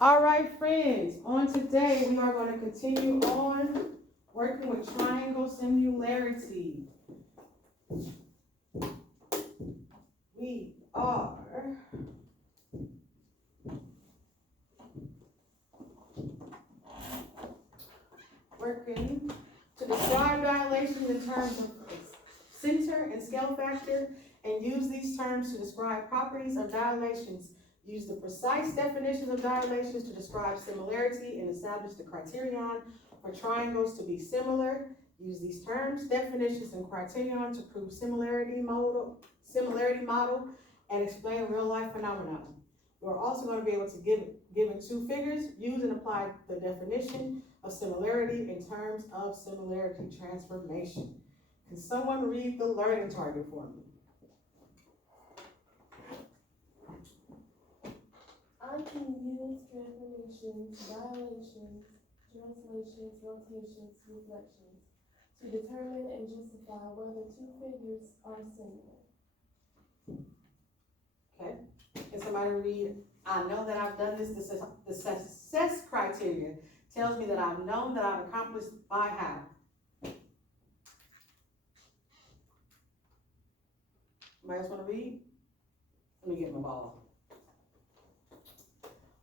All right, friends. On today, we are going to continue on working with triangle similarity. We are working to describe dilations in terms of center and scale factor, and use these terms to describe properties of dilations. Use the precise definitions of dilations to describe similarity and establish the criterion for triangles to be similar. Use these terms, definitions, and criterion to prove similarity model, and explain real-life phenomena. We're also going to be able to given two figures, use and apply the definition of similarity in terms of similarity transformation. Can someone read the learning target for me? I can use transformations, dilations, translations, rotations, reflections to determine and justify whether two figures are similar. Okay. Can somebody read, I know that I've done this, the success criteria tells me that I've known that I've accomplished by how? Somebody else want to read? Let me get my ball.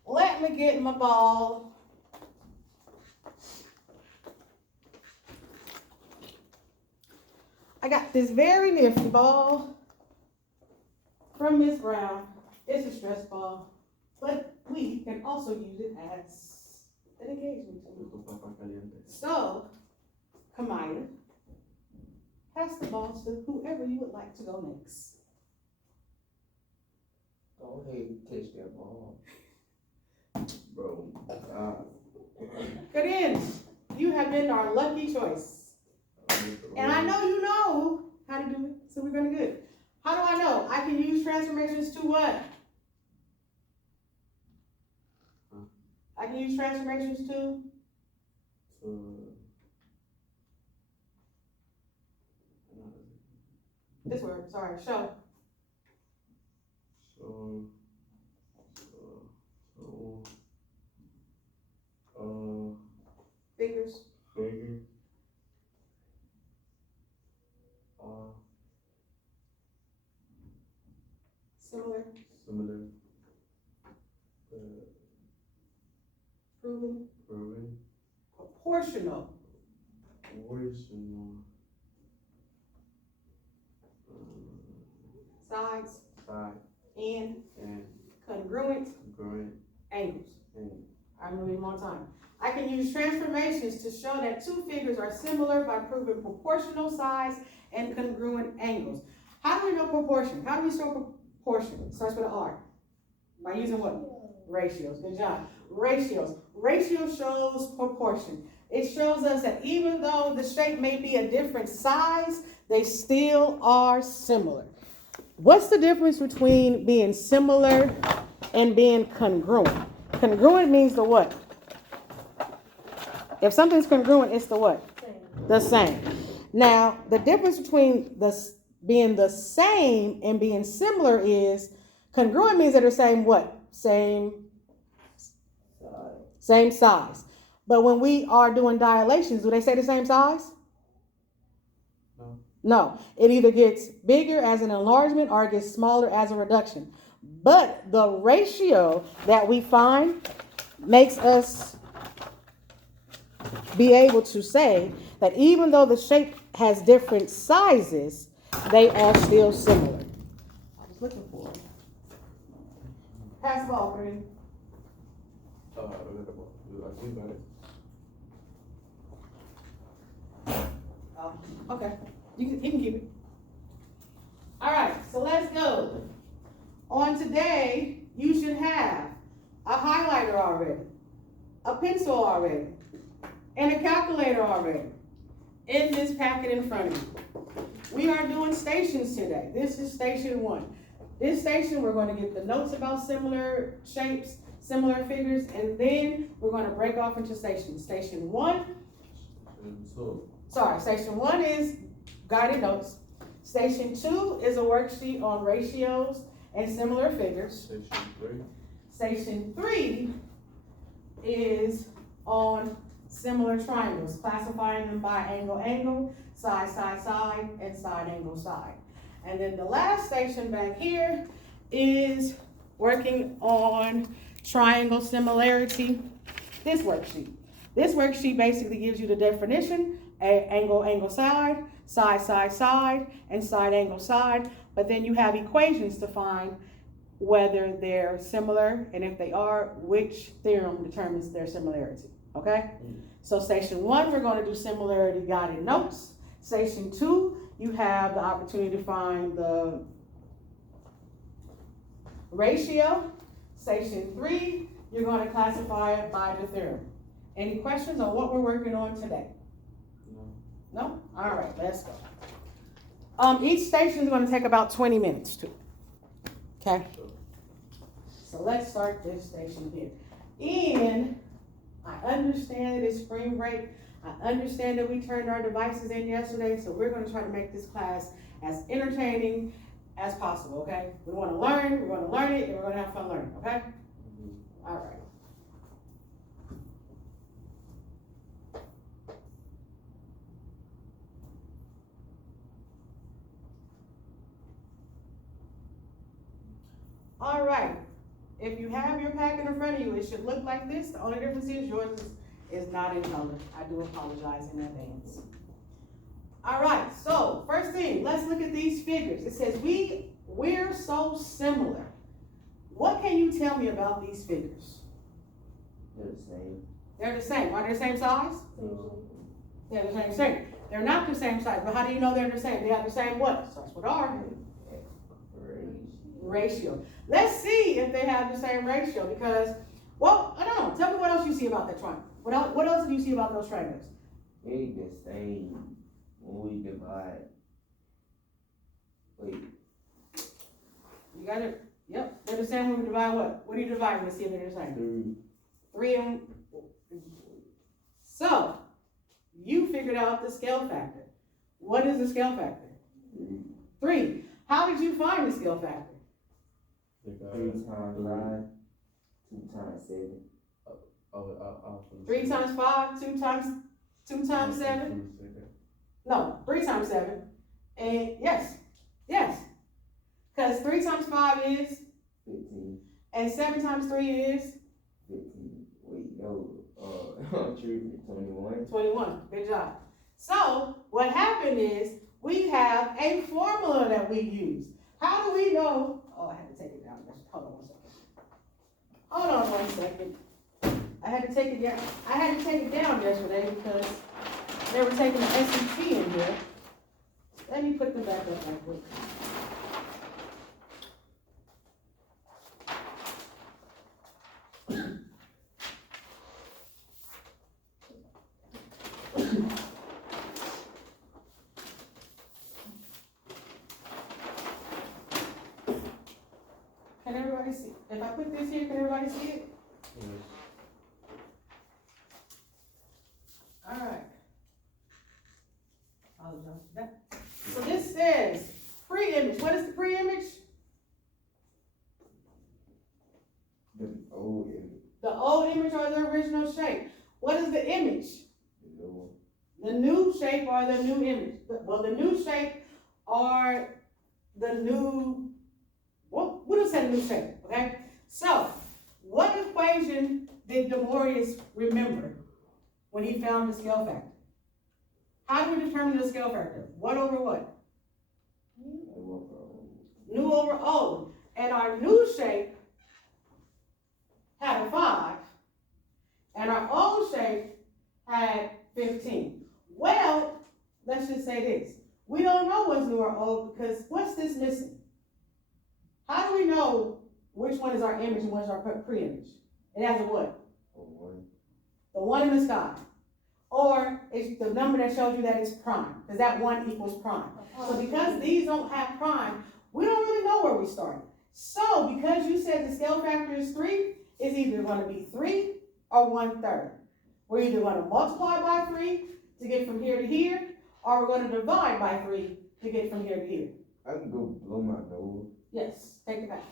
Let me get my ball. I got this very nifty ball from Miss Brown. It's a stress ball, but we can also use it as an engagement tool. So, Kamaya, pass the ball to whoever you would like to go next. Go ahead and catch that ball. Bro. Good in. You have been our lucky choice. And I know you know how to do it, so we're going to do it. How do I know? I can use transformations to what? I can use transformations to? This word, sorry, show. Figures. Similar. Proven. Proportional. Sides. And congruent. Angles. I'm going to read them one time. I can use transformations to show that two figures are similar by proving proportional size and congruent angles. How do we know proportion? How do we show proportion? It starts with an R. By using what? Ratios. Good job. Ratios. Ratio shows proportion. It shows us that even though the shape may be a different size, they still are similar. What's the difference between being similar and being congruent? Congruent means the what? If something's congruent, it's the what? The same. Now, the difference between being the same and being similar is congruent means that they're same what? Same size. But when we are doing dilations, do they say the same size? No. It either gets bigger as an enlargement or it gets smaller as a reduction. But the ratio that we find makes us be able to say that even though the shape has different sizes, they are still similar. I was looking for it. Pass the ball, Green. Oh, okay. You can keep it. All right, so let's go. On today, you should have a highlighter already, a pencil already, and a calculator already in this packet in front of you. We are doing stations today. This is station 1. This station, we're going to get the notes about similar shapes, similar figures, and then we're going to break off into stations. Station 1 is guided notes. Station 2 is a worksheet on ratios and similar figures. Station 3. Station 3 is on similar triangles, classifying them by angle, side, and side, angle, side. And then the last station back here is working on triangle similarity, this worksheet. This worksheet basically gives you the definition, angle, side, and side, angle, side. But then you have equations to find whether they're similar, and if they are, which theorem determines their similarity, okay? So station 1, we're gonna do similarity guided notes. Station 2, you have the opportunity to find the ratio. Station 3, you're gonna classify it by the theorem. Any questions on what we're working on today? No? All right, let's go. Each station is gonna take about 20 minutes too, okay? So let's start this station here. And I understand that it's spring break. I understand that we turned our devices in yesterday, so we're gonna try to make this class as entertaining as possible, okay? We wanna learn it, and we're gonna have fun learning, okay? All right. All right. If you have your packet in front of you, it should look like this. The only difference is yours is not in color. I do apologize in advance. All right, so first thing, let's look at these figures. It says we're so similar. What can you tell me about these figures? They're the same. They're the same. Are they the same size? They're the same shape. They're not the same size, but how do you know they're the same? They have the same what? Starts with R. Ratio. Let's see if they have the same ratio because, well, I don't know. Tell me what else you see about that triangle. What else do you see about those triangles? They the same when we divide. Wait. You got it? Yep. They're the same when we divide what? What do you divide to see if they're the same? 3 and... So, you figured out the scale factor. What is the scale factor? 3. How did you find the scale factor? 3 times 5, 2 times 7. 3 times 5, 2 times 7? No, 3 times 7. And yes. Because 3 times 5 is? 15. And 7 times 3 is? 15. Wait, no. True. 21. 21. Good job. So, what happened is, we have a formula that we use. How do we know? Oh, I had to take it down. Hold on 1 second. I had to take it down yesterday because they were taking the SET in here. Let me put them back up right quick. Can everybody see? If I put this here, can everybody see it? Yes. All right. Apologize for that. So this says pre-image. What is the pre-image? The old image. The old image or the original shape. What is the image? The new one. The new shape or the new image? Well, the new shape or the new, we'll say the new shape, okay? So, what equation did Demorius remember when he found the scale factor? How do we determine the scale factor? What over what? New over old. And our new shape had a 5, and our old shape had 15. Well, let's just say this. We don't know what's new or old because what's this missing? How do we know which one is our image and which is our pre-image? It has a what? A 1. The 1 in the sky. Or it's the number that shows you that it's prime, because that 1 equals prime. So because these don't have prime, we don't really know where we started. So because you said the scale factor is 3, it's either going to be 3 or 1/3. We're either going to multiply by 3 to get from here to here, or we're going to divide by 3 to get from here to here. I can go blow my nose. Yes, take it back.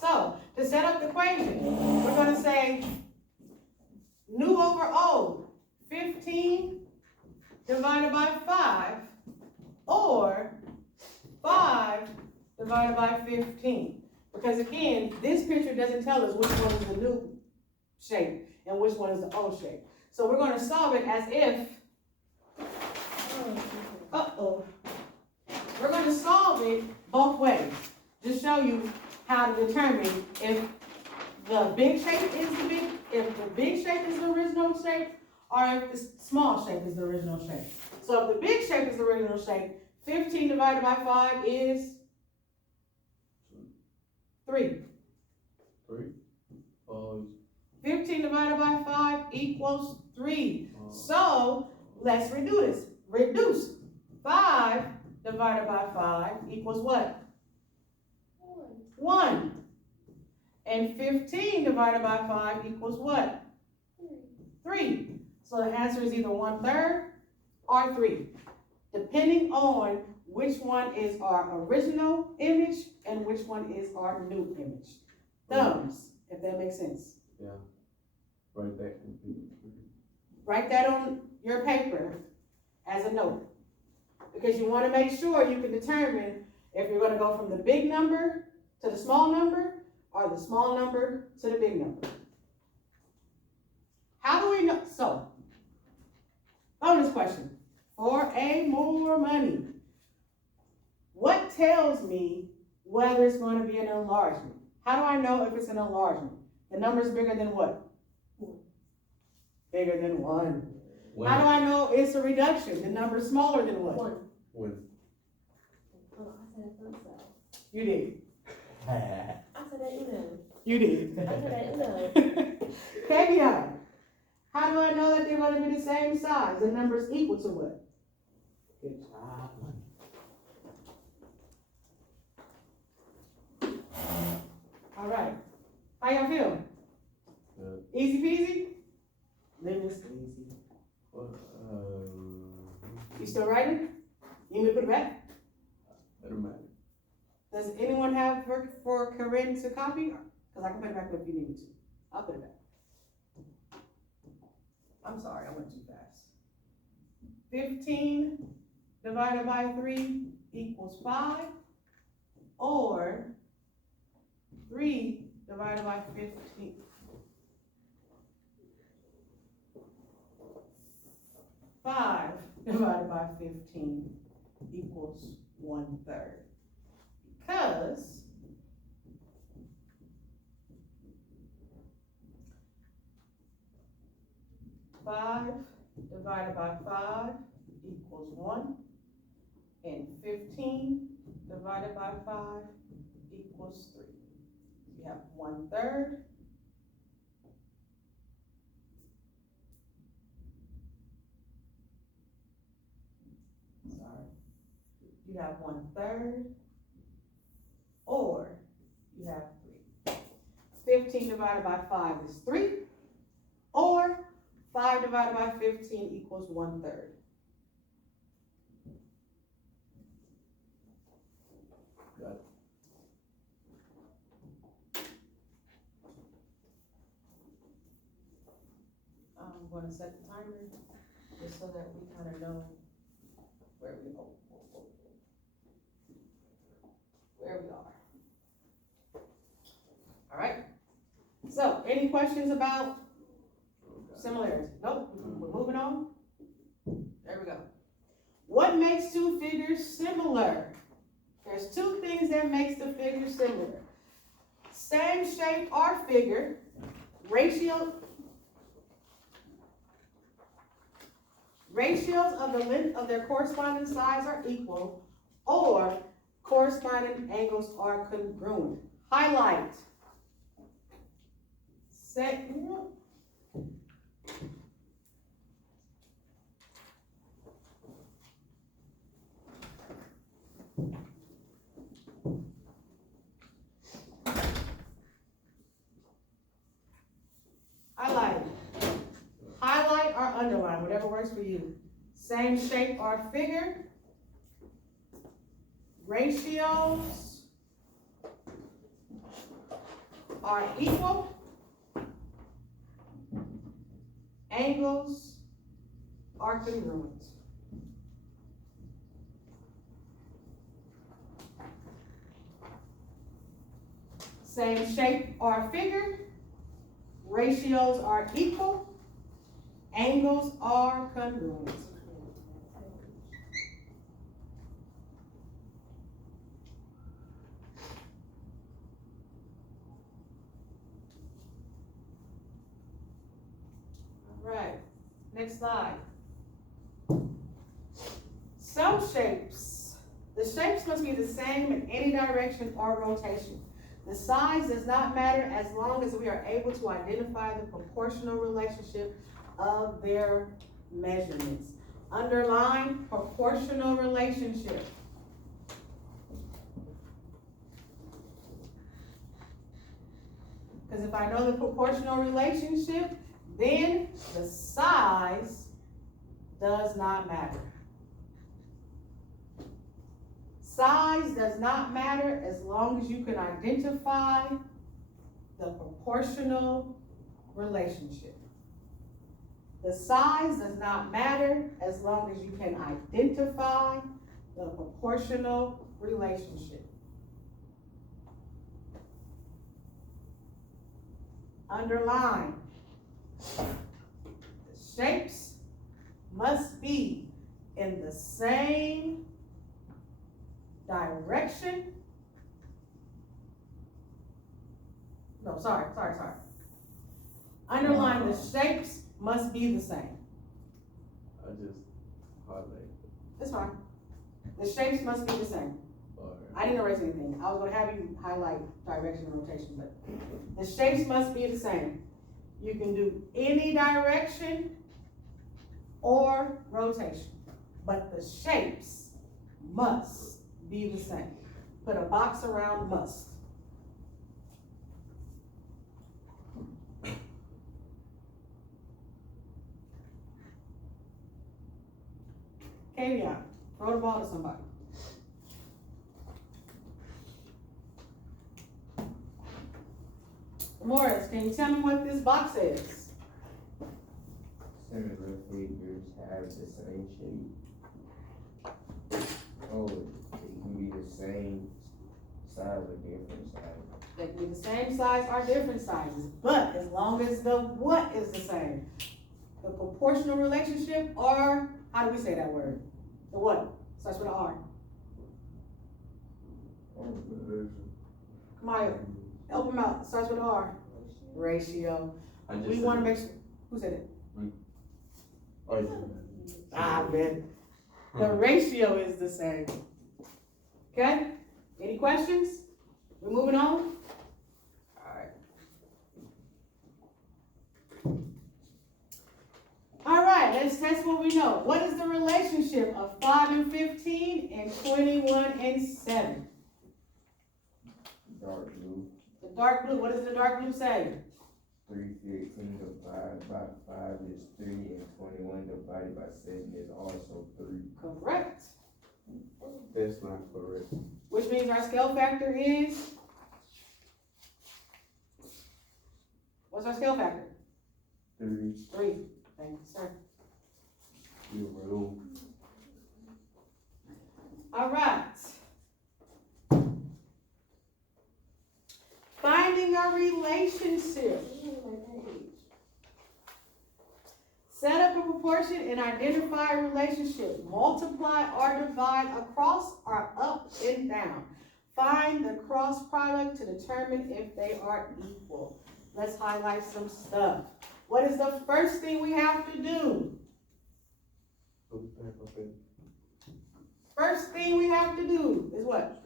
So, to set up the equation, we're going to say new over old, 15 divided by 5, or 5 divided by 15. Because again, this picture doesn't tell us which one is the new shape and which one is the old shape. So we're going to solve it as if, we're going to solve it both ways. Just show you how to determine if the big shape is the big shape is the original shape, or if the small shape is the original shape. So if the big shape is the original shape, 15 divided by 5 is 3. 15 divided by 5 equals 3. So let's reduce. 5 divided by 5 equals what? 1. And 15 divided by 5 equals what? 3. So the answer is either 1/3 or 3, depending on which one is our original image and which one is our new image. Thumbs, if that makes sense. Yeah. Right back. Write that on your paper as a note, because you want to make sure you can determine if you're going to go from the big number to the small number or the small number to the big number. How do we know? So, bonus question. For more money, what tells me whether it's going to be an enlargement? How do I know if it's an enlargement? The number's bigger than what? Bigger than 1. How do I know it's a reduction? The number's smaller than what? 1. When? Oh, I said it first. You did. I said that Uno. You did. I said that Uno. Fabian, how do I know that they're going to be the same size? The number's equal to what? Good job. All right. How y'all feel? Good. Easy peasy? Living easy. You still writing? You need me to put it back? Doesn't matter. Does anyone have for Corinne to copy? Because I can put it back if you need me to. I'll put it back. I'm sorry, I went too fast. 15 divided by 3 equals 5, or 3 divided by 15. 5 divided by 15 equals 1/3. Because five divided by 5 equals 1, and 15 divided by 5 equals 3. You have 1/3. Sorry. You have 1/3, or you have 3. 15 divided by 5 is 3, or 5 divided by 15 equals 1/3. Got it. I'm going to set the timer just so that we kind of know where we are. All right. So, any questions about similarity? Nope. We're moving on. There we go. What makes two figures similar? There's two things that makes the figure similar. Same shape or figure, ratios of the length of their corresponding sides are equal, or corresponding angles are congruent. Highlight. Set. Highlight or underline, whatever works for you. Same shape or figure. Ratios are equal, angles are congruent. Same shape or figure, ratios are equal, angles are congruent. All right, next slide. Some shapes, the shapes must be the same in any direction or rotation. The size does not matter as long as we are able to identify the proportional relationship of their measurements. Underline proportional relationship. Because if I know the proportional relationship, then the size does not matter. Size does not matter as long as you can identify the proportional relationship. The size does not matter as long as you can identify the proportional relationship. Underline. The shapes must be in the same direction. No, sorry. Underline the shapes must be the same. I just highlight. It's fine. The shapes must be the same. I didn't erase anything. I was gonna have you highlight direction and rotation, but the shapes must be the same. You can do any direction or rotation, but the shapes must be the same. Put a box around must. Kavion, throw the ball to somebody. Morris, can you tell me what this box is? Similar figures have the same shape. Oh, it can be the same size or different size. They can be the same size or different sizes, but as long as the what is the same? The proportional relationship, or how do we say that word? The what? Starts with an R. Come on, help them out. Starts with an R. Ratio. We want to make sure. Who said it? Man. The ratio is the same. Okay? Any questions? We're moving on? All right, let's test what we know. What is the relationship of 5 and 15 and 21 and 7? Dark blue. The dark blue, what does the dark blue say? 315 divided by 5 is 3, and 21 divided by 7 is also 3. Correct. That's not correct. Which means our scale factor is? What's our scale factor? 3. 3. Thank you, sir. You're wrong. All right. Finding a relationship. Set up a proportion and identify a relationship. Multiply or divide across or up and down. Find the cross product to determine if they are equal. Let's highlight some stuff. What is the first thing we have to do? First thing we have to do is what?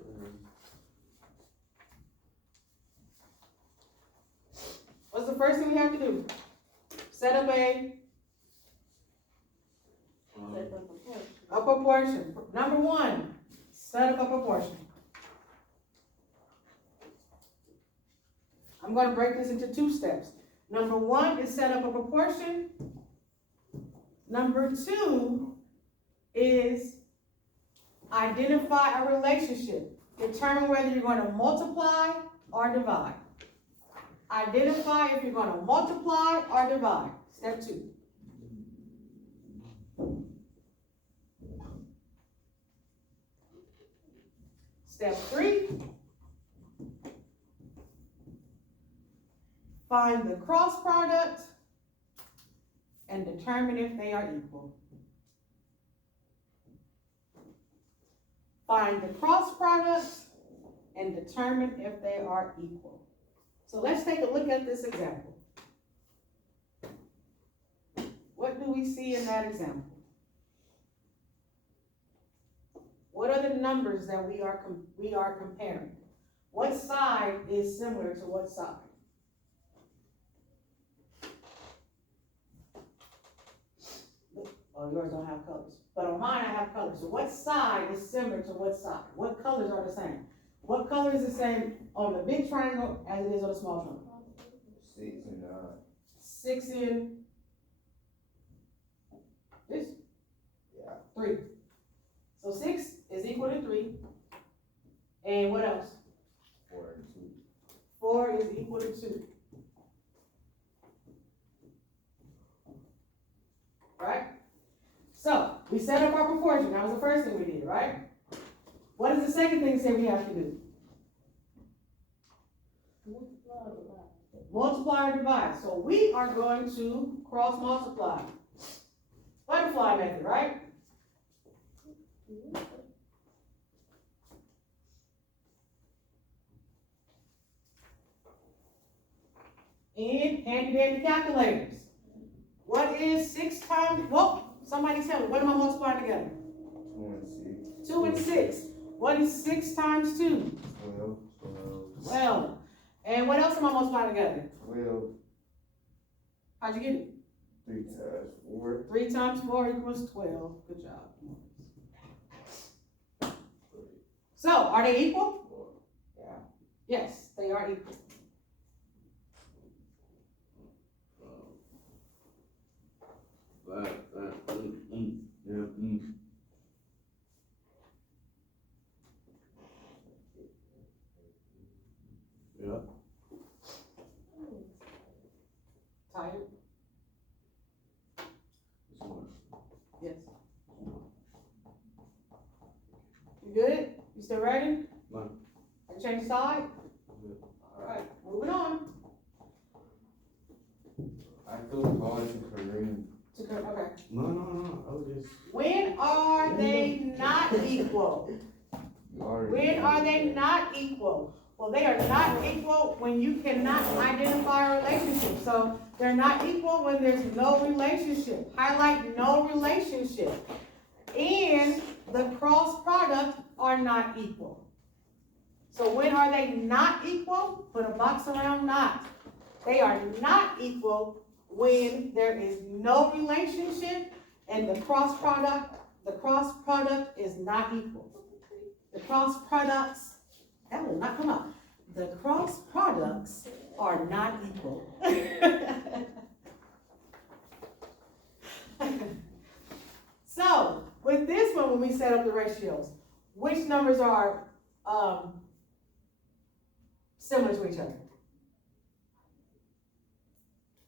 What's the first thing we have to do? Set up a proportion. Number 1, set up a proportion. I'm going to break this into 2 steps. Number 1 is set up a proportion. Number 2 is identify a relationship. Determine whether you're going to multiply or divide. Identify if you're going to multiply or divide. Step 2. Step 3, find the cross product and determine if they are equal. Find the cross product and determine if they are equal. So let's take a look at this example. What do we see in that example? What are the numbers that we are comparing? What side is similar to what side? Oh, yours don't have colors. But on mine, I have colors. So what side is similar to what side? What colors are the same? What color is the same on the big triangle as it is on the small triangle? 6 and 9. 6 in this? Yeah. 3. So 6 is equal to 3. And what else? 4 and 2. 4 is equal to 2. Right? So, we set up our proportion. That was the first thing we did, right? What is the second thing say we have to do? Multiply or divide. So we are going to cross multiply. Butterfly method, right? And handy dandy calculators. What is 6 times, well, somebody tell me, what am I multiplying together? 2 and 6. 2 and 6. What is 6 times 2? 12. 12. And what else am I multiplying together? 12. How'd you get it? 3 times 4. 3 times 4 equals 12. Good job. So, are they equal? Yeah. Yes, they are equal. Yeah. Tired? Yes. You good? You still ready? No. I change side? Yeah. Alright, moving on. I feel called to Kareem. Okay. No. I was just. When are they not equal? You already When know are they that. not equal? Well, they are not equal when you cannot identify a relationship. So they're not equal when there's no relationship. Highlight no relationship. And the cross product are not equal. So when are they not equal? Put a box around not. They are not equal when there is no relationship and the cross product is not equal. The cross products, that will not come out. The cross products are not equal. So, with this one, when we set up the ratios, which numbers are similar to each other?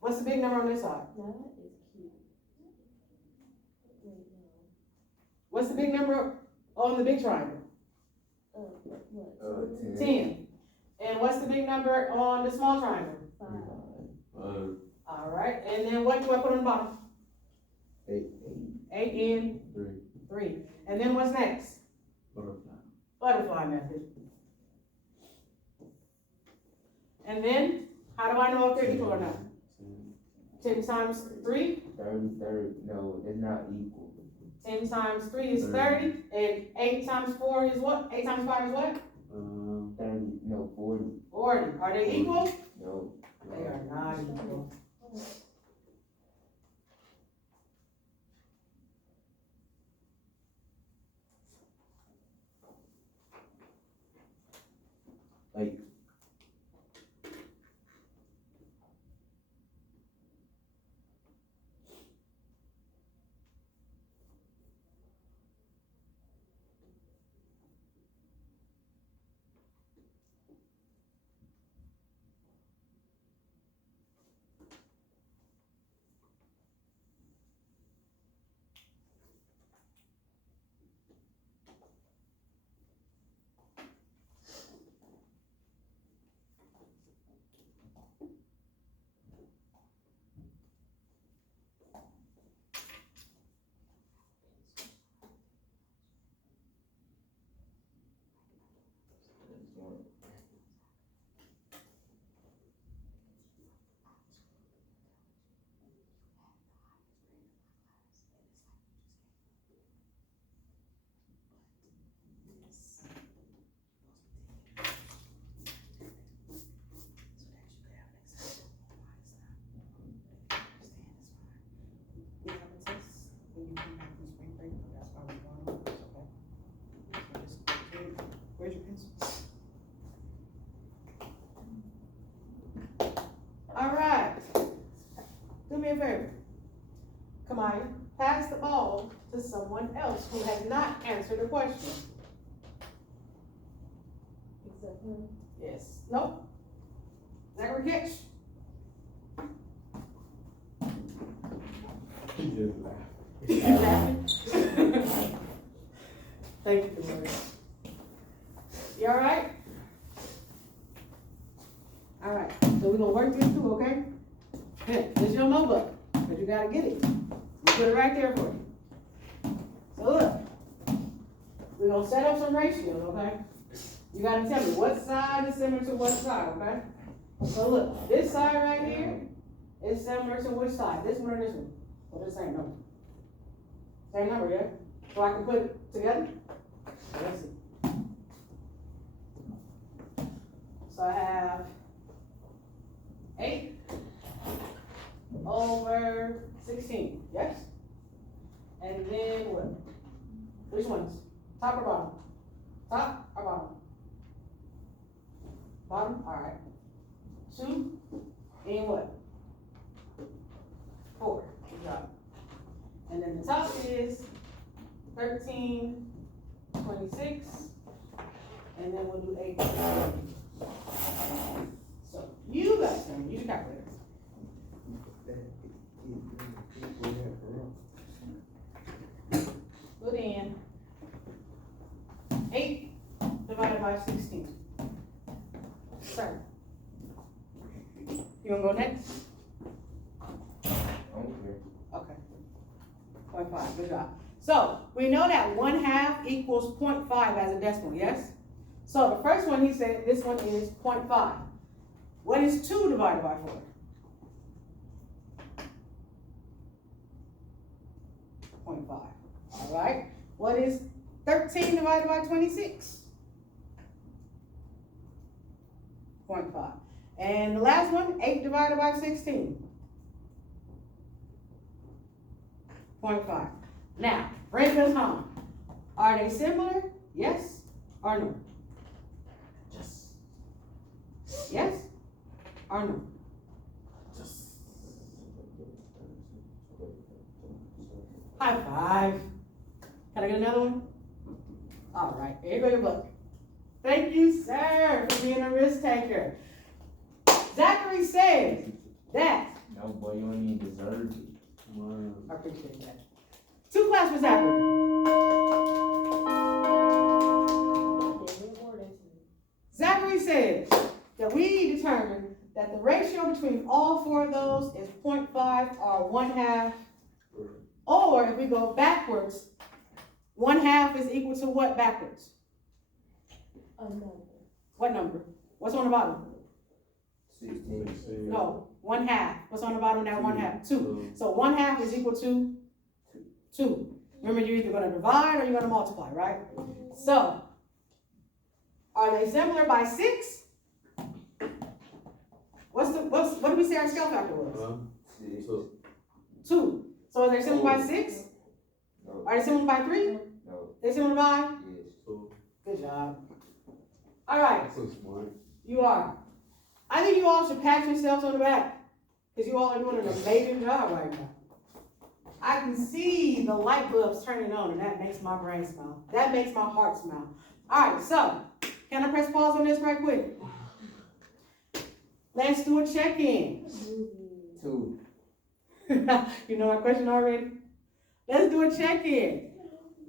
What's the big number on this side? That is cute. Wait, What's the big number on the big triangle? no. What? 10. 10. And what's the big number on the small triangle? 5. All right, and then what do I put on the bottom? 8. 8 and 3. And then what's next? Butterfly. Butterfly method. And then, how do I know if they're equal or not? 10 times 3? 30. No, it's not equal. 10 times 3 is 30, and 8 times 4 is what? 8 times 5 is what? 30. No, 40. 40. Are they equal? No. They are not equal. Like, All right. Do me a favor. Come on, pass the ball to someone else who has not answered the question. Except her. Yes. Nope. Zachary Kitch. He just laughed. You laughing? Thank you, Dolores. You all right? All right. So we're gonna work this through, okay? Here, this is your notebook, but you gotta get it. We put it right there for you. So look, we're gonna set up some ratios, okay? You gotta tell me what side is similar to what side, okay? So look, this side right here is similar to which side? This one or this one? Or the same number? Same number, yeah? So I can put it together? Let's see. So I have 8 over 16, yes? And then what? Which ones? Top or bottom? Top or bottom? Bottom, all right. 2 and what? 4, good job. And then the top is 13, 26, and then we'll do 8. So you guys can use your calculator. Put in 8 divided by 16. Sir. You wanna go next? Okay. Okay. 0.5, good job. So we know that 1/2 equals 0.5 as a decimal, yes? So the first one he said, this one is 0.5. What is 2 divided by 4? 0.5. All right. What is 13 divided by 26? 0.5. And the last one, 8 divided by 16. 0.5. Now, bring us home. Are they similar? Yes or no? Yes. Yes or no? Yes. High five. Can I get another one? All right, here you go, your book. Thank you, sir, for being a risk taker. Zachary says that. No, boy, you don't even deserve it. Wow. I appreciate that. 2 claps for Zachary. Zachary says that we determined that the ratio between all 4 of those is 0.5 or 1/2. Or if we go backwards, 1/2 is equal to what backwards? A number. What number? What's on the bottom? 16. No, 1/2. What's on the bottom of that 1/2? 2. So 1/2 is equal to 2. Remember, you're either going to divide or you're going to multiply, right? So, are they similar by 6? What did we say our scale factor was? So, 2. So are they similar by 6? No. Are they similar by 3? No. They similar by? Yes. so, Good job. All right, so smart. you are. I think you all should pat yourselves on the back because you all are doing an amazing job right now. I can see the light bulbs turning on, and that makes my brain smile. That makes my heart smile. All right, so can I press pause on this right quick? Let's do a check-in. 2. You know my question already? Let's do a check-in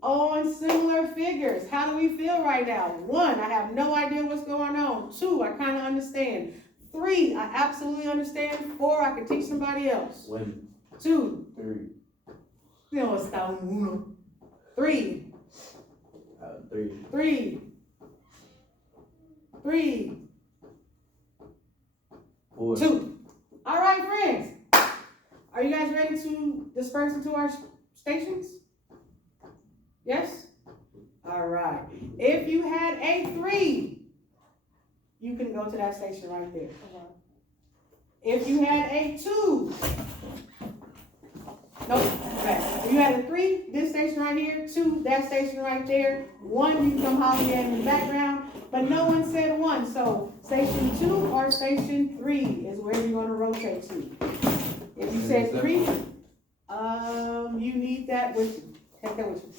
on similar figures. How do we feel right now? 1, I have no idea what's going on. 2, I kind of understand. 3, I absolutely understand. 4, I can teach somebody else. When? 2, 3. no, está uno. 3, 3. 3, 3, 4. 2. All right, friends. Are you guys ready to disperse into our stations? Yes? All right. If you had a 3, you can go to that station right there. If you had a 2, no, okay. If you had a 3, this station right here, 2, that station right there, 1, you can come holler at in the background, but no one said one, so station 2 or station 3 is where you're gonna rotate to. If you said 3, you need that with you, take that with you.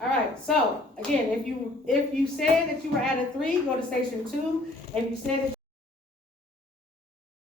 All right, so again, if you said that you were at a 3, go to station 2. If you said that